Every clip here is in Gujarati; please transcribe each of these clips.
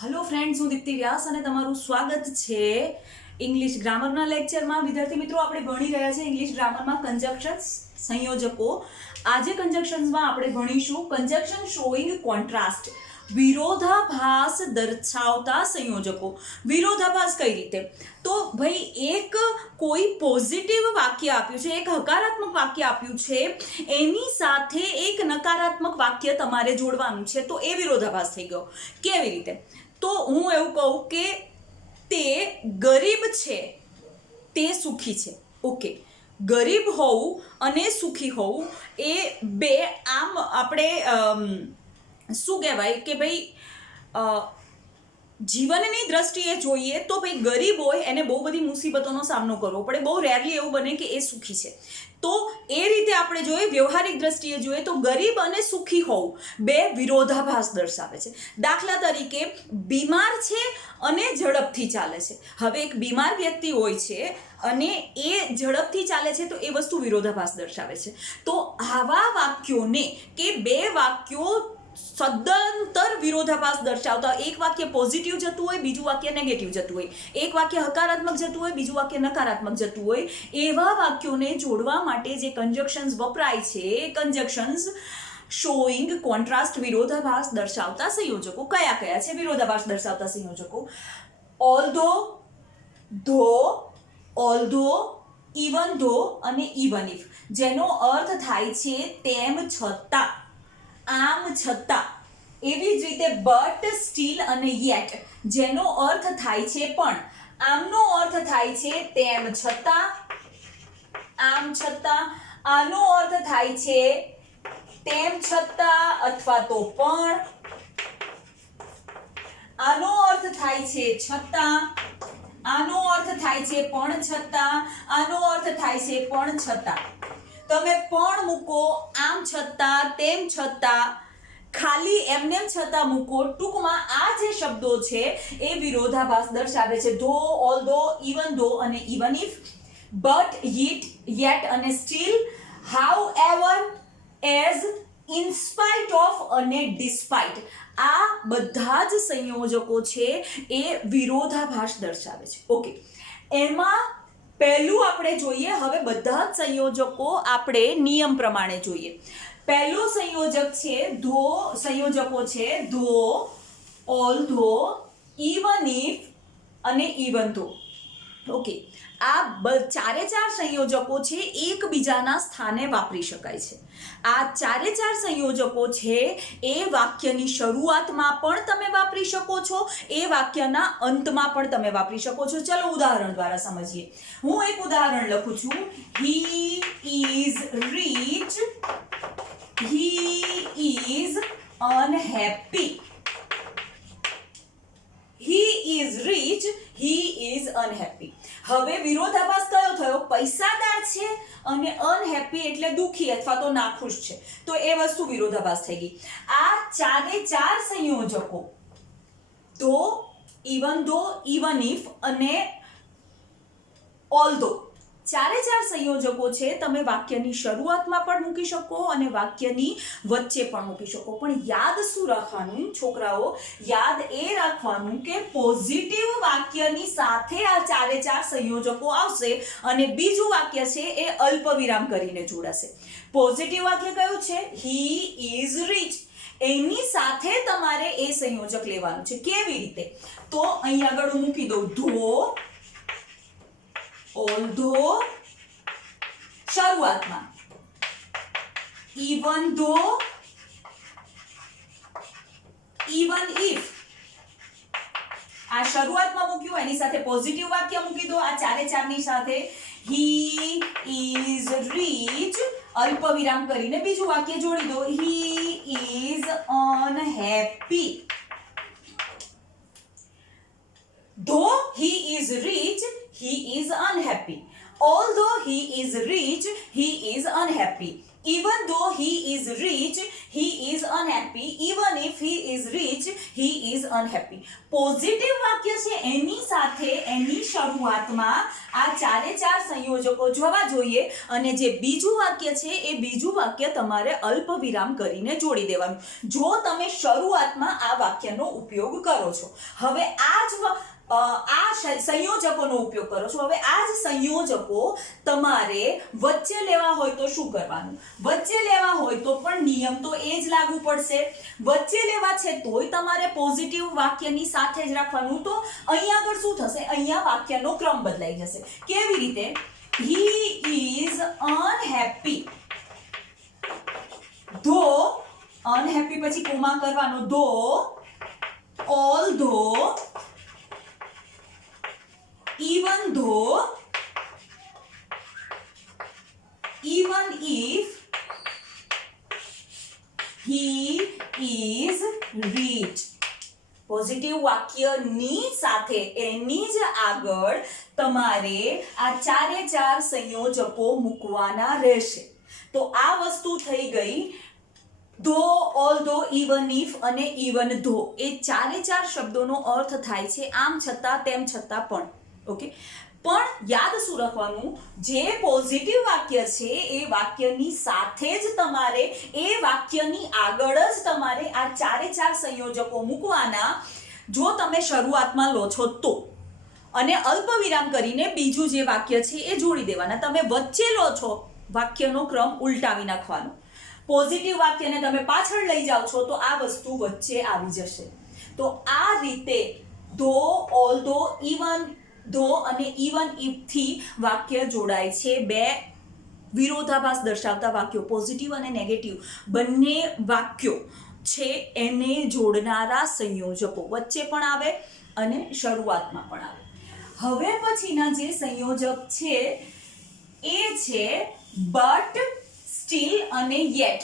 हेलो फ्रेंड्स, હું દીપ્તિ વ્યાસ અને તમારું સ્વાગત છે ઇંગ્લિશ ગ્રામરના લેક્ચરમાં. વિદ્યાર્થી મિત્રો, આપણે ભણી રહ્યા છે ઇંગ્લિશ ગ્રામરમાં કન્જક્શન્સ, સંયોજકો. આજે કન્જક્શન્સમાં આપણે ભણીશું કન્જક્શન શોઈંગ કોન્ટ્રાસ્ટ, વિરોધાભાસ દર્શાવતા સંયોજકો. વિરોધાભાસ કઈ રીતે? તો ભાઈ, એક કોઈ પોઝિટિવ વાક્ય આપ્યું છે, એક હકારાત્મક વાક્ય આપ્યું છે, એની સાથે એક નકારાત્મક વાક્ય તમારે જોડવાનું છે, તો એ વિરોધાભાસ થઈ ગયો. કેવી રીતે? તો હું એવું કહું કે તે ગરીબ છે, તે સુખી છે. ઓકે, ગરીબ હોવું અને સુખી હોવું એ બે આમ આપણે શું કહેવાય કે ભાઈ જીવનની દ્રષ્ટિએ જોઈએ તો ભાઈ ગરીબ હોય એને બહુ બધી મુસીબતોનો સામનો કરવો પડે, બહુ રેરલી એવું બને કે એ સુખી છે. તો એ રીતે આપણે જોઈએ, વ્યવહારિક દ્રષ્ટિએ જોઈએ તો ગરીબ અને સુખી હોવું બે વિરોધાભાસ દર્શાવે છે. દાખલા તરીકે, બીમાર છે અને ઝડપથી ચાલે છે. હવે એક બીમાર વ્યક્તિ હોય છે અને એ ઝડપથી ચાલે છે, તો એ વસ્તુ વિરોધાભાસ દર્શાવે છે. તો આવા વાક્યોને કે બે વાક્યો સદંતર વિરોધાભાસ દર્શાવતા, એક વાક્ય પોઝિટિવ જતું હોય, બીજું વાક્ય નેગેટિવ જતું હોય, એક વાક્ય હકારાત્મક જતું હોય, બીજું વાક્ય નકારાત્મક જતું હોય, એવા વાક્યોને જોડવા માટે જે કન્જક્શન્સ વપરાય છે, કન્જક્શન્સ શોઈંગ કોન્ટ્રાસ્ટ, વિરોધાભાસ દર્શાવતા સંયોજકો કયા કયા છે? વિરોધાભાસ દર્શાવતા સંયોજકો: ઓલ્ધો, ધો, ઓલ્ધો, ઇવન ધો અને ઇવન ઇફ, જેનો અર્થ થાય છે તેમ છતાં, આમ છતાં. એવી જ રીતે બટ, સ્ટીલ અને યેટ, જેનો અર્થ થાય છે પણ. આમનો અર્થ થાય છે તેમ છતાં, આમ છતાં. આનો અર્થ થાય છે તેમ છતાં અથવા તો પણ. આનો અર્થ થાય છે છતાં, આનો અર્થ થાય છે પણ છતાં, આનો અર્થ થાય છે પણ છતાં. તમે પણ મૂકો, આમ છતાં, તેમ છતાં, ખાલી એમને છતાં મૂકો. ટૂંકમાં આ જે શબ્દો છે એ વિરોધાભાસ દર્શાવે છે. ધો, ઓલ્ધો, ઇવન ધો અને ઇવન ઇફ, બટ, યેટ અને steel, how ever, as, in spite of અને ડિસ્પાઇટ. આ બધા જ સંયોજકો છે એ વિરોધાભાસ દર્શાવે છે. ઓકે, એમાં પહેલું આપણે જોઈએ. હવે બધા જ સંયોજકો આપણે નિયમ પ્રમાણે જોઈએ. પહેલો સંયોજક છે ધો, સંયોજકો છે ધો, ઓલ્ધો, ઇવન ઇફ અને ઇવન ધો. ઓકે, આ ચારે ચાર સંયોજકો છે એકબીજાના સ્થાને વાપરી શકાય છે. આ ચારે ચાર સંયોજકો છે એ વાક્યની શરૂઆતમાં પણ તમે વાપરી શકો છો, એ વાક્યના અંતમાં પણ તમે વાપરી શકો છો. ચલો ઉદાહરણ દ્વારા સમજીએ. હું એક ઉદાહરણ લખું છું. He is rich, he is unhappy. he is rich, he is unhappy. હવે વિરોધાભાસ કયો થયો? પૈસાદાર છે અને અનહેપી એટલે દુખી અથવા તો નાખુશ છે, તો એ વસ્તુ વિરોધાભાસ થઈ ગઈ. આ ચારે ચાર સંયોજકો ધો, ઇવન ધો, ઇવન ઇફ અને ઓલ્ધો, ચારે ચાર સંયોજકો છે તમે વાક્યની શરૂઆતમાં પણ મૂકી શકો અને વાક્યની વચ્ચે પણ મૂકી શકો. પણ યાદ શું રાખવાનું છોકરાઓ? યાદ એ રાખવાનું કે પોઝિટિવ વાક્યની સાથે આ ચારે ચાર સંયોજકો આવશે અને બીજું વાક્ય છે એ અલ્પ વિરામ કરીને જોડાશે. પોઝિટિવ વાક્ય કયું છે? હી ઇઝ રીચ. એની સાથે તમારે એ સંયોજક લેવાનું છે. કેવી રીતે? તો અહીં આગળ હું મૂકી દઉં ધો, ઓલ્ધો શરૂઆતમાં, ઇવન ધો, ઇવન ઇફ આ શરૂઆતમાં મૂક્યું, એની સાથે પોઝિટિવ વાક્ય મૂકી દો. આ ચારે ચારની સાથે હી ઇઝ રીચ, અલ્પ વિરામ કરીને બીજું વાક્ય જોડી દો. He is unhappy. Though he is rich, he is unhappy. Although he is rich, he is unhappy. Even though he is rich, he is unhappy. Even if he is rich, he is unhappy. Positive વાક્ય છે એની સાથે એની શરૂઆતમાં આ ચારે ચાર સંયોજકો જોવા જોઈએ અને જે બીજું વાક્ય છે એ બીજું વાક્ય તમારે અલ્પ વિરામ કરીને જોડી દેવાનું જો તમે શરૂઆતમાં આ વાક્યનો ઉપયોગ કરો છો. હવે આ સંયોજકોનો ઉપયોગ કરો છો. હવે આ જ સંયોજકો તમારે વચ્ચે લેવા હોય તો શું કરવાનું? વચ્ચે લેવા હોય તો પણ નિયમ તો એ જ લાગુ પડશે. વચ્ચે લેવા છે તોય તમારે પોઝિટિવ વાક્યની સાથે જ રાખવાનું. તો અહીંયા આગળ શું થશે? અહીંયા વાક્યનો ક્રમ બદલાઈ જશે. કેવી રીતે? He is unhappy. though unhappy પછી કોમા કરવાનો. though, although, even though, even if he is rich. Positive વાક્યની સાથે એની જ આગળ તમારે આ ચારે ચાર સંયોજકો મૂકવાના રહેશે. તો આ વસ્તુ થઈ ગઈ though, although, even if અને even though. એ ચારે ચાર શબ્દોનો અર્થ થાય છે આમ છતાં, તેમ છતાં, પણ. ઓકે, પણ યાદ શું રાખવાનું? જે પોઝિટિવ વાક્ય છે એ વાક્યની સાથે જ તમારે એ વાક્યની આગળ જ તમારે આ ચારે ચાર સંયોજકો મૂકવાના જો તમે શરૂઆતમાં લો છો તો. અને અલ્પ વિરામ કરીને બીજું જે વાક્ય છે એ જોડી દેવાના. તમે વચ્ચે લો છો વાક્યનો ક્રમ ઉલટાવી નાખવાનો. પોઝિટિવ વાક્યને તમે પાછળ લઈ જાઓ છો તો આ વસ્તુ વચ્ચે આવી જશે. તો આ રીતે though, although, even though અને even if થી વાક્ય જોડાય છે. બે વિરોધાભાસ દર્શાવતા વાક્યો, પોઝિટિવ અને નેગેટિવ બંને વાક્યો છે એને જોડનારા સંયોજકો વચ્ચે પણ આવે અને શરૂઆતમાં પણ આવે. હવે પછીના જે સંયોજક છે એ છે but, still અને yet.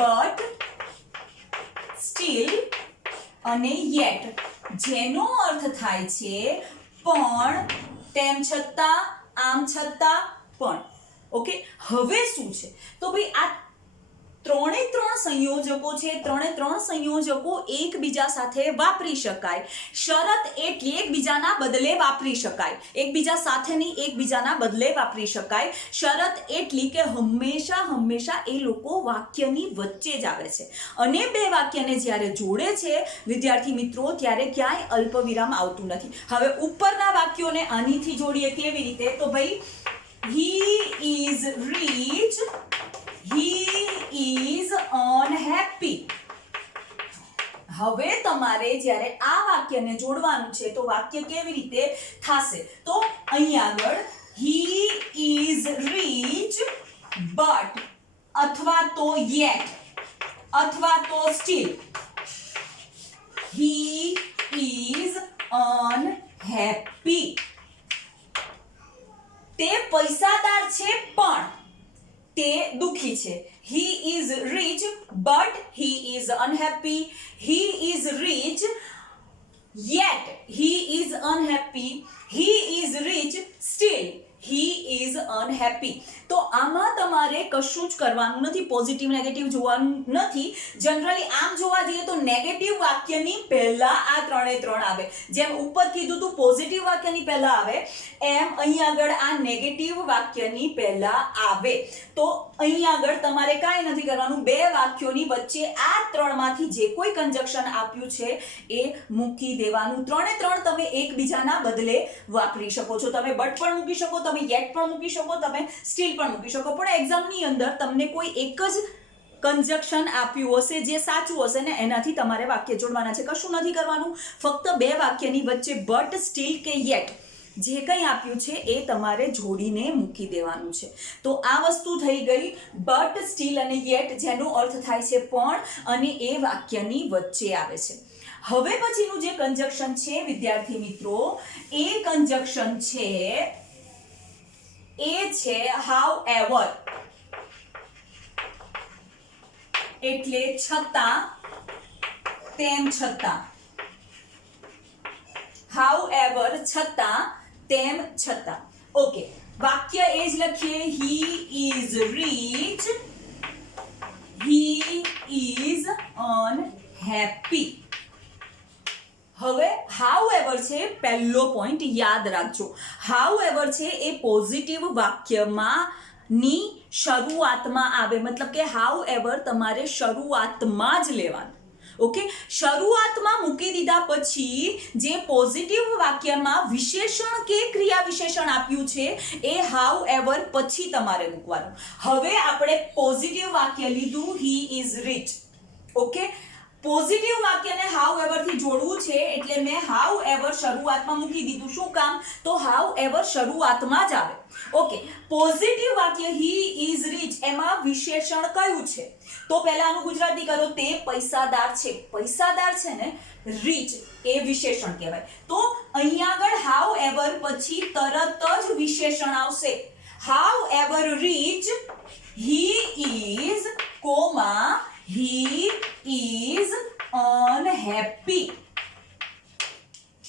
but, still અને yet જેનો અર્થ થાય છે પણ, તેમ છતાં, આમ છતાં, પણ. ઓકે, હવે શું છે? તો ભાઈ આ ત્રણે ત્રણ સંયોજકો છે. ત્રણે ત્રણ સંયોજકો એકબીજા સાથે વાપરી શકાય. શરત એટલી એકબીજાના બદલે વાપરી શકાય. એકબીજા સાથે નહીં, એકબીજાના બદલે વાપરી શકાય. શરત એટલી કે હંમેશા હંમેશા એ લોકો વાક્યની વચ્ચે જ આવે છે. અને બે વાક્યને જ્યારે જોડે છે વિદ્યાર્થી મિત્રો ત્યારે ક્યાંય અલ્પ વિરામ આવતું નથી. હવે ઉપરના વાક્યોને આનીથી જોડીએ કેવી રીતે? તો ભાઈ he is rich, he is unhappy. હવે તમારે જ્યારે આ વાક્યને જોડવાનું છે તો વાક્ય કેવી રીતે થશે? તો અહીં આગળ he is rich but અથવા તો yet અથવા તો still he is unhappy. તે પૈસાદાર છે પણ તે દુખી છે. he is rich but he is unhappy. he is rich yet he is unhappy. he is rich still he is unhappy. તો આમાં તમારે કશું જ કરવાનું નથી. પોઝિટિવ નેગેટિવ જોવાનું નથી. જનરલી આમ જોવા જઈએ તો નેગેટિવ વાક્યની પહેલા આ ત્રણે ત્રણ આવે. જેમ ઉપર કીધું તું પોઝિટિવ વાક્યની પહેલા આવે એમ અહીં આગળ આ નેગેટિવ વાક્યની પહેલા આવે. તો અહીં આગળ તમારે કાંઈ નથી કરવાનું. બે વાક્યોની વચ્ચે આ ત્રણમાંથી જે કોઈ કંજક્શન આપ્યું છે એ મૂકી દેવાનું. ત્રણે ત્રણ તમે એકબીજાના બદલે વાપરી શકો છો. તમે બટ પણ મૂકી શકો, તમે યેટ પણ મૂકી શકો, તમે સ્ટીલ પણ મૂકી શકો. પણ એક્ઝામની અંદર તમને કોઈ એક જ કંજક્શન આપ્યું હશે જે સાચું હશે ને એનાથી તમારે વાક્ય જોડવાના છે. કશું નથી કરવાનું. ફક્ત બે વાક્યની વચ્ચે બટ, સ્ટીલ કે યેટ જે કંઈ આપ્યું છે એ તમારે જોડીને મૂકી દેવાનું છે. તો આ વસ્તુ થઈ ગઈ બટ, સ્ટીલ અને યેટ જેનો અર્થ થાય છે પણ અને એ વાક્યની વચ્ચે આવે છે. હવે પછીનું જે કંજક્શન છે વિદ્યાર્થી મિત્રો એ કંજક્શન છે એ છે however. એટલે છતાં, તેમ છતાં. however છતાં, તેમ છતાં. ઓકે, વાક્ય એ જ લખીએ, he is rich, he is unhappy. હવે however છે પહેલો પોઈન્ટ યાદ રાખજો. however છે એ પોઝિટિવ વાક્યમાં ની શરૂઆતમાં આવે, મતલબ કે however તમારે શરૂઆતમાં જ લેવાનું. ઓકે, શરૂઆતમાં મૂકી દીધા પછી જે પોઝિટિવ વાક્યમાં વિશેષણ કે ક્રિયા વિશેષણ આપ્યું છે એ however પછી તમારે મૂકવાનું. હવે આપણે પોઝિટિવ વાક્ય લીધું, he is rich. Okay, positive વાક્યને however થી જોડવું છે એટલે મેં however શરૂઆતમાં મૂકી દીધું. શું કામ? તો however શરૂઆતમાં જ આવે. ઓકે, પોઝિટિવ વાક્ય he is rich એમાં વિશેષણ કયું છે? તો પહેલા આનું ગુજરાતી કરો, તે પૈસાદાર છે. પૈસાદાર છે ને, રીચ એ વિશેષણ કહેવાય. તો અહીંયા આગળ however પછી તરત જ વિશેષણ આવશે. however rich he is, he is unhappy.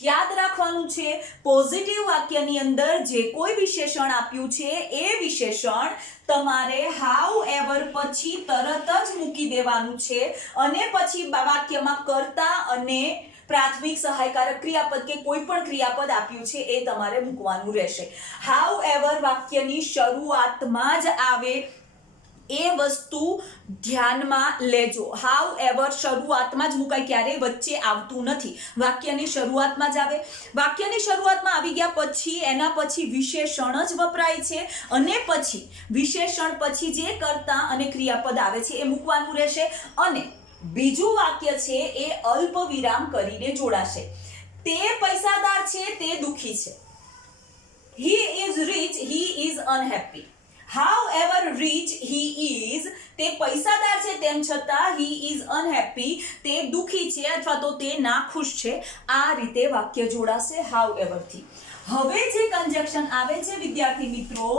યાદ રાખવાનું છે, પોઝિટિવ વાક્યની અંદર જે કોઈ વિશેષણ આપ્યું છે એ વિશેષણ તમારે however પછી તરત જ મૂકી દેવાનું છે અને પછી વાક્યમાં કર્તા અને પ્રાથમિક સહાયકારક ક્રિયાપદ કે કોઈ પણ ક્રિયાપદ આપ્યું છે એ તમારે મૂકવાનું રહેશે. however વાક્યની શરૂઆતમાં જ આવે એ વસ્તુ ધ્યાનમાં લેજો. however શરૂઆતમાં જ મુકાય, ક્યારેય વચ્ચે આવતું નથી. વાક્યની શરૂઆતમાં જ આવે. વાક્યની શરૂઆતમાં આવી ગયા પછી એના પછી વિશેષણ જ વપરાય છે અને પછી વિશેષણ પછી જે કર્તા અને ક્રિયાપદ આવે છે એ મૂકવાનું રહેશે. અને બીજું વાક્ય છે એ અલ્પ વિરામ કરીને જોડાશે. તે પૈસાદાર છે, તે દુખી છે. he is rich, he is unhappy. however rich he is, તે પૈસાદાર છે તેમ છતાં he is unhappy, તે દુખી છે અથવા તો તે નાખુશ છે. આ રીતે વાક્ય જોડાશે however થી. હવે જે કંજક્શન આવે છે વિદ્યાર્થી મિત્રો,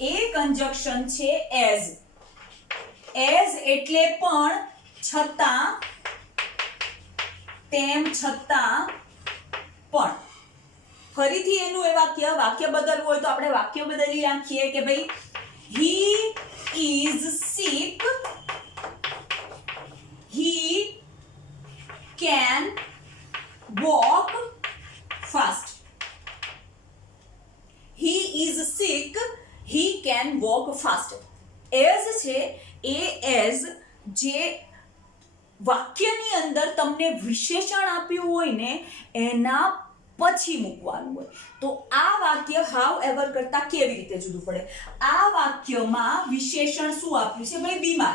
એ કંજક્શન છે as. as એટલે પણ, છતાં, તેમ છતાં, પણ. ફરીથી એનું એ વાક્ય બદલવું હોય તો આપણે વાક્ય બદલી નાખીએ કે ભાઈ he is sick, he can walk fast. he is sick, he can walk fast. as છે એ as જે વાક્યની અંદર તમને વિશેષણ આપ્યું હોય ને એના પછી મૂકવાનું હોય. તો આ વાક્ય however કરતા કેવી રીતે જુદું પડે? આ વાક્યમાં વિશેષણ શું આપ્યું છે? ભાઈ બીમાર.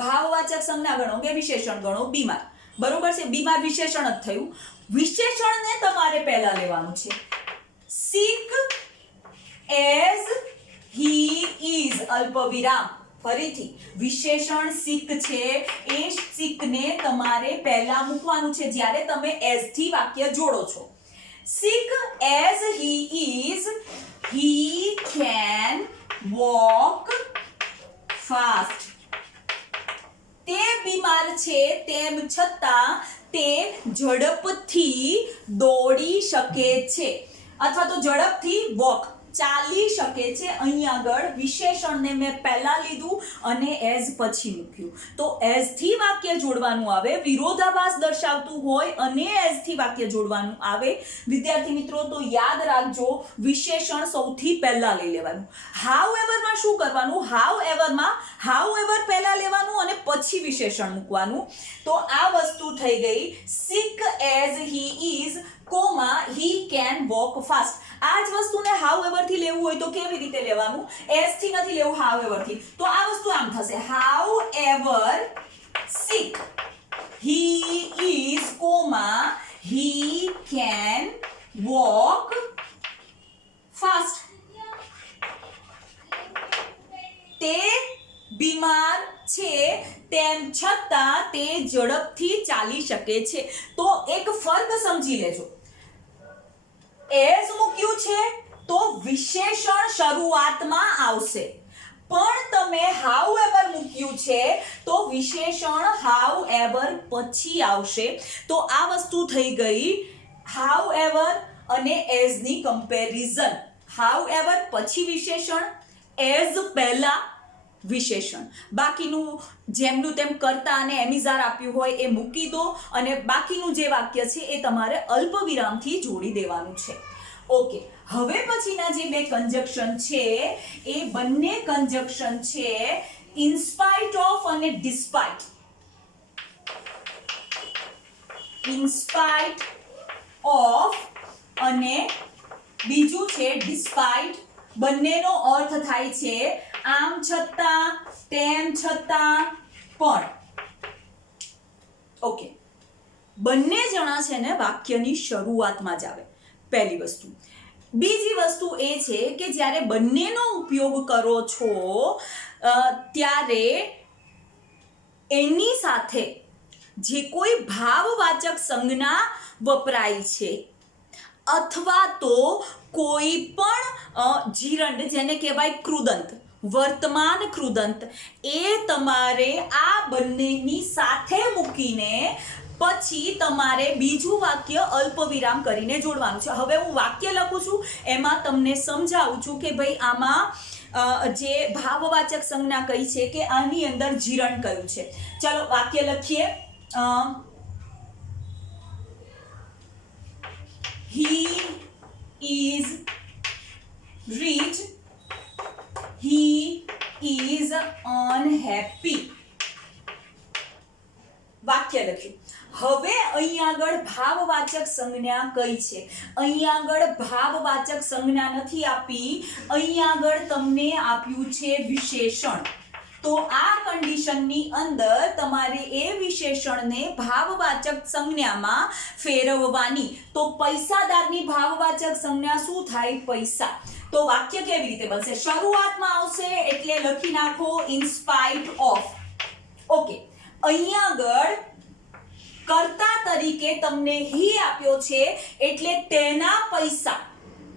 ભાવવાચક સંજ્ઞા ગણો કે વિશેષણ ગણો, બીમાર. બરોબર છે, બીમાર વિશેષણ જ થયું. વિશેષણને તમારે પહેલા લેવાનું છે. sick as he is, અલ્પ વિરામ. ફરીથી વિશેષણ sick છે એ sick ને તમારે પહેલા મૂકવાનું છે જ્યારે તમે as થી વાક્ય જોડો છો. sick as he is, he can walk fast. તે બીમાર છે તેમ છતાં તે ઝડપથી દોડી શકે છે અથવા તો ઝડપથી વોક ચાલી શકે છે. અહીં આગળ વિશેષણને મેં પહેલા લીધું અને as પછી મૂક્યું. તો as થી વાક્ય જોડવાનું આવે, વિરોધાભાસ દર્શાવતું હોય અને as થી વાક્ય જોડવાનું આવે વિદ્યાર્થી મિત્રો, તો યાદ રાખજો વિશેષણ સૌથી પહેલા લઈ લેવાનું. however માં શું કરવાનું? however માં however પહેલા લેવાનું અને પછી વિશેષણ મૂકવાનું. તો આ વસ્તુ થઈ ગઈ sick as he is, he can walk fast. આ જ વસ્તુને however થી લેવું હોય તો કેવી રીતે લેવાનું? as થી નથી લેવું, however થી. તો આ વસ્તુ આમ થશે, however sick he is, he can walk fast. તે બીમાર છે તેમ છતાં તે ઝડપથી ચાલી શકે છે. તો એક ફર્ક સમજી લેજો. as મૂક્યું છે તો વિશેષણ શરૂઆતમાં આવશે, પણ તમે however મૂક્યું છે તો વિશેષણ however પછી આવશે. તો આ વસ્તુ થઈ ગઈ however અને as ની કમ્પેરિઝન. હાઉએવર પછી વિશેષણ, એઝ પહેલા વિશેષણ. બાકીનું જેમનું તેમ કરતા અને એમિઝાર આપ્યું હોય એ મૂકી દો અને બાકીનું જે વાક્ય છે એ તમારે અલ્પ વિરામથી જોડી દેવાનું છે. ઓકે, હવે પછીના જે બે કંજક્શન છે એ બંને કંજક્શન છે ઇનસ્પાઇટ ઓફ અને ડિસ્પાઇટ. ઇનસ્પાઇટ ઓફ અને બીજું છે ડિસ્પાઇટ. બંનેનો અર્થ થાય છે આમ છતાં, તેમ છતાં, પણ. ઓકે, બંને જણા છે ને વાક્યની શરૂઆતમાં જ આવે, પહેલી વસ્તુ. બીજી વસ્તુ એ છે કે જ્યારે બંનેનો ઉપયોગ કરો છો ત્યારે એની સાથે જે કોઈ ભાવવાચક સંજ્ઞા વપરાય છે અથવા તો કોઈ પણ જીરંડ જેને કહેવાય કૃદંત, વર્તમાન કૃદંત, એ તમારે આ બંનેની સાથે મૂકીને પછી તમારે બીજું વાક્ય અલ્પ વિરામ કરીને જોડવાનું છે. હવે હું વાક્ય લખું છું એમાં તમને સમજાવું છું કે ભાઈ આમાં જે ભાવવાચક સંજ્ઞા કઈ છે કે આની અંદર જીરણ કયું છે. ચાલો વાક્ય લખીએ. He is rich. He is unhappy. વાક્ય લખ્યું. હવે અહીં આગળ ભાવવાચક સંજ્ઞા કઈ છે? અહીં આગળ ભાવવાચક સંજ્ઞા નથી આપી, અહીં આગળ તમને આપ્યું છે વિશેષણ. તો આ કન્ડિશનની અંદર તમારે એ વિશેષણને ભાવવાચક સંજ્ઞામાં ફેરવવાની. તો પૈસાદારની ભાવવાચક સંજ્ઞા શું થાય? પૈસા. તો વાક્ય કેવી રીતે બનશે? શરૂઆતમાં આવશે એટલે લખી નાખો ઇન સ્પાઇટ ઓફ. ઓકે, અહીંયા આગળ કર્તા તરીકે તમને હી આપ્યો છે એટલે તેના પૈસા.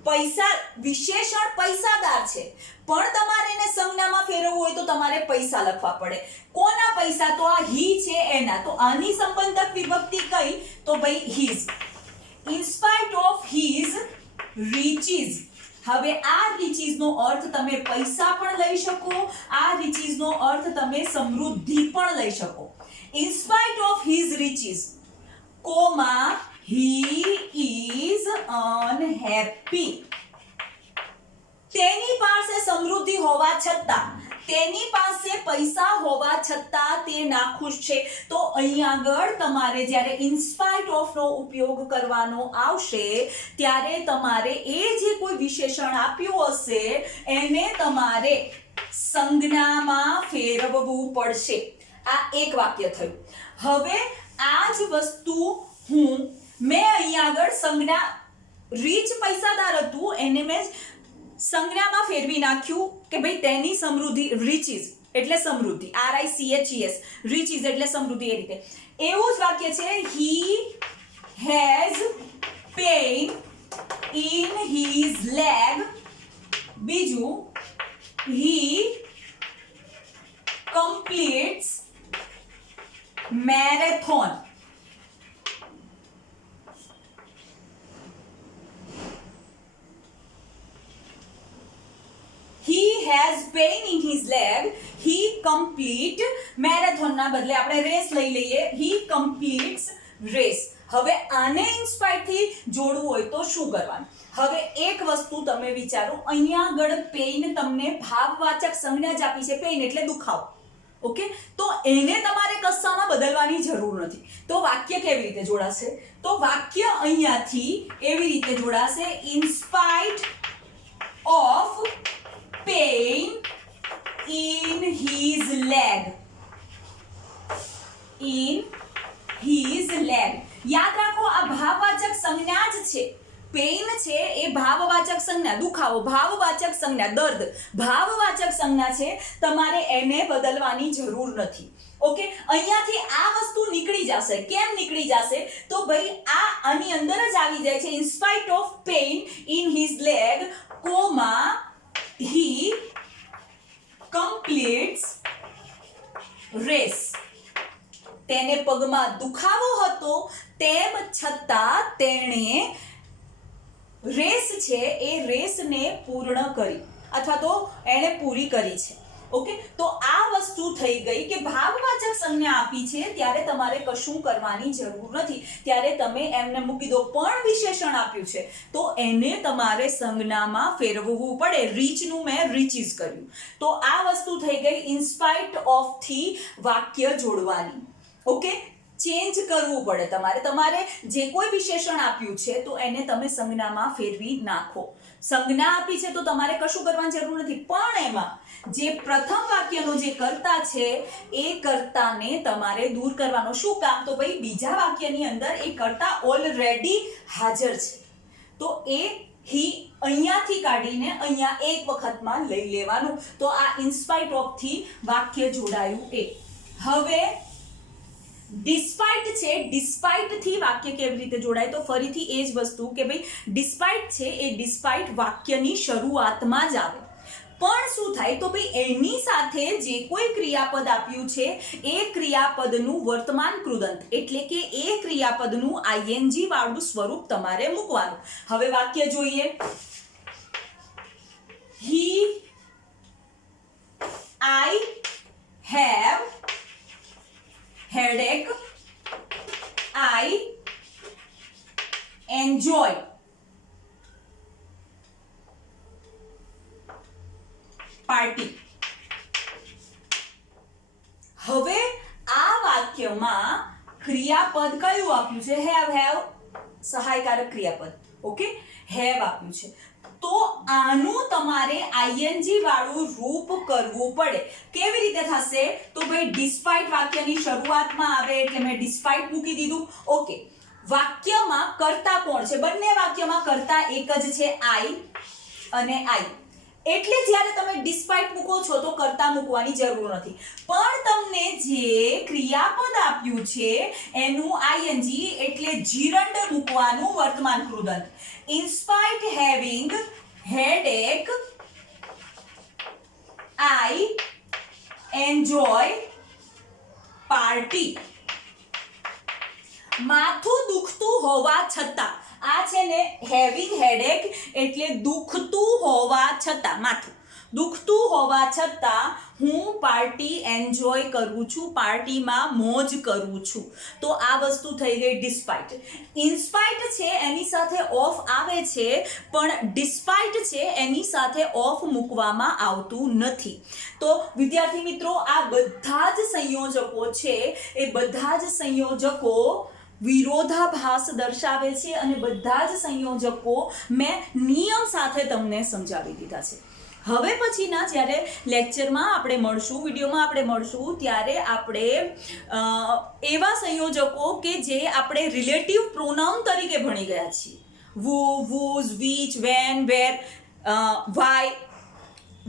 પૈસા વિશેષણ પૈસાદાર છે પણ તમારે એને સંજ્ઞામાં ફેરવવું હોય તો તમારે પૈસા લખવા પડે. કોના પૈસા? તો આ હી છે એના. તો આની સંબંધક વિભક્તિ કઈ? તો ભાઈ his. In spite of his riches. હવે આ riches નો અર્થ તમે પૈસા પણ લઈ શકો, આ riches નો અર્થ તમે સમૃદ્ધિ પણ લઈ શકો. In spite of his riches, he is unhappy. તેની પાસે સમૃદ્ધિ હોવા છતાં, તેની પાસે પૈસા હોવા છતાં તે નાખુશ છે. તો અહીં આગળ તમારે જ્યારે in spite of નો ઉપયોગ કરવાનો આવશે ત્યારે તમારે એ જે કોઈ વિશેષણ આપ્યું હશે એને તમારે સંજ્ઞામાં ફેરવવું પડશે. આ એક વાક્ય થયું. હવે આ જ વસ્તુ મેં અહીં આગળ સંજ્ઞા રીચ પૈસાદાર હતું એને મેં સંજ્ઞામાં ફેરવી નાખ્યું કે ભાઈ તેની સમૃદ્ધિ. riches એટલે સમૃદ્ધિ, RICHES, riches એટલે સમૃદ્ધિ. એ રીતે એવું જ વાક્ય છે he has pain in his leg. બીજું he completes marathon. He has pain in his leg. He complete marathon ના બદલે આપણે રેસ લઈ લઈએ. He completes race. હવે આને ઇન્સ્પાયર થી જોડવું હોય તો શું કરવાનું? હવે એક વસ્તુ તમે વિચારો, અહીંયા આગળ પેઇન તમને ભાવવાચક સંજ્ઞા જ આપી છે. પેઇન એટલે દુખાવો. ઓકે, તો એને તમારે કશામાં બદલવાની જરૂર નથી. તો વાક્ય કેવી રીતે જોડાશે? તો વાક્ય અહીંયાથી એવી રીતે જોડાશે in spite of pain in his leg. In his leg. યાદ રાખો આ ભાવવાચક સંજ્ઞા જ છે. પેઇન છે એ ભાવવાચક સંજ્ઞા, દુખાવો ભાવવાચક સંજ્ઞા, દર્દ ભાવવાચક સંજ્ઞા છે. તમારે એને બદલવાની જરૂર નથી. ઓકે, અહીંયાથી આ વસ્તુ નીકળી જશે. કેમ નીકળી જશે? તો ભાઈ આ આની અંદર જ આવી જાય છે. In spite of pain in his leg, he completes race. તેને પગમાં દુખાવો હતો તેમ છતાં તેણે રેસ છે એ રેસને પૂર્ણ કરી અથવા તો એણે પૂરી કરી છે. ઓકે, તો આ વસ્તુ થઈ ગઈ કે ભાવવાચક સંજ્ઞા આપી છે ત્યારે તમારે કશું કરવાની જરૂર નથી, ત્યારે તમે એમને મૂકી દો. પણ વિશેષણ આપ્યું છે તો એને તમારે સંજ્ઞામાં ફેરવવું પડે. રીચનું મેં રીચીસ કર્યું, તો આ વસ્તુ થઈ ગઈ ઇન્સ્પાઇટ ઓફ થી વાક્ય જોડવાની. ઓકે, ચેન્જ કરવું પડે તમારે જે કોઈ વિશેષણ આપ્યું છે તો એને તમે સંજ્ઞામાં ફેરવી નાખો. સંજ્ઞા આપી છે તો તમારે કશું કરવાની જરૂર નથી, પણ એમાં જે પ્રથમ વાક્યનો જે કર્તા છે એ કર્તાને તમારે દૂર કરવાનો. શું કામ? તો ભાઈ બીજા વાક્યની અંદર એ કર્તા ઓલરેડી હાજર છે, તો એ હી અહીંયાથી કાઢીને અહીંયા એક વખતમાં લઈ લેવાનું. તો આ ઇન્સ્પાઇટ ઓફ થી વાક્ય જોડાયું એ. હવે ડિસ્પાઇટ છે, ડિસ્પાઇટ થી વાક્ય કેવી રીતે જોડાય? તો ફરીથી એ જ વસ્તુ કે ભાઈ ડિસ્પાઇટ છે એ ડિસ્પાઇટ વાક્યની શરૂઆતમાં જ આવે. પણ શું થાય? તો ભાઈ એની સાથે જે કોઈ ક્રિયાપદ આપ્યું છે એ ક્રિયાપદનું વર્તમાન કૃદંત એટલે કે એ ક્રિયાપદનું આઈએનજી વાળું સ્વરૂપ તમારે મૂકવાનું. હવે વાક્ય જોઈએ. He, I have headache, I enjoy party. હવે આ વાક્યમાં ક્રિયાપદ કયું આપ્યું છે? હેવ સહાયકારક ક્રિયાપદ. ઓકે, હેવ આપ્યું છે તો આનું તમારે આઈએનજી વાળું રૂપ કરવું પડે. કેવી રીતે થશે? તો ભાઈ ડિસ્પાઇટ વાક્યની શરૂઆતમાં આવે એટલે મેં ડિસ્પાઇટ મૂકી દીધું. ઓકે, વાક્યમાં કર્તા કોણ છે? બંને વાક્યમાં કર્તા એક જ છે, આઈ અને આઈ. એટલે જ્યારે તમે ડિસ્પાઇટ મૂકો છો તો કર્તા મૂકવાની જરૂર નથી, પણ તમને જે ક્રિયાપદ આપ્યું છે એનું આઈએનજી એટલે જીરંડ મૂકવાનું વર્તમાન કૃદંત. In spite having headache, I enjoy party. માથું દુખતું હોવા છતાં, આ છે ને હેવિંગ હેડેક એટલે દુખતું હોવા છતાં, માથું દુખતું હોવા છતાં હું પાર્ટી એન્જોય કરું છું, પાર્ટીમાં મોજ કરું છું. તો આ વસ્તુ થઈ ગઈ ડિસ્પાઇટ. ઇન્સ્પાઇટ છે એની સાથે ઓફ આવે છે, પણ ડિસ્પાઇટ છે એની સાથે ઓફ મૂકવામાં આવતું નથી. તો વિદ્યાર્થી મિત્રો, આ બધા જ સંયોજકો છે એ બધા જ સંયોજકો વિરોધાભાસ દર્શાવે છે અને બધા જ સંયોજકો મેં નિયમ સાથે તમને સમજાવી દીધા છે. હવે પછીના જ્યારે લેક્ચરમાં આપણે મળશું, વિડીયોમાં આપણે મળશું, ત્યારે આપણે એવા સંયોજકો કે જે આપણે રિલેટિવ પ્રોનાઉન તરીકે ભણી ગયા છીએ. Who, whose, which, when, where, why,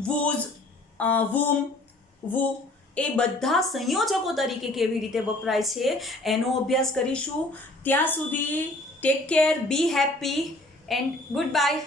whose, whom, who, એ બધા સંયોજકો તરીકે કેવી રીતે વપરાય છે એનો અભ્યાસ કરીશું. ત્યાં સુધી take care, B happy and good bye.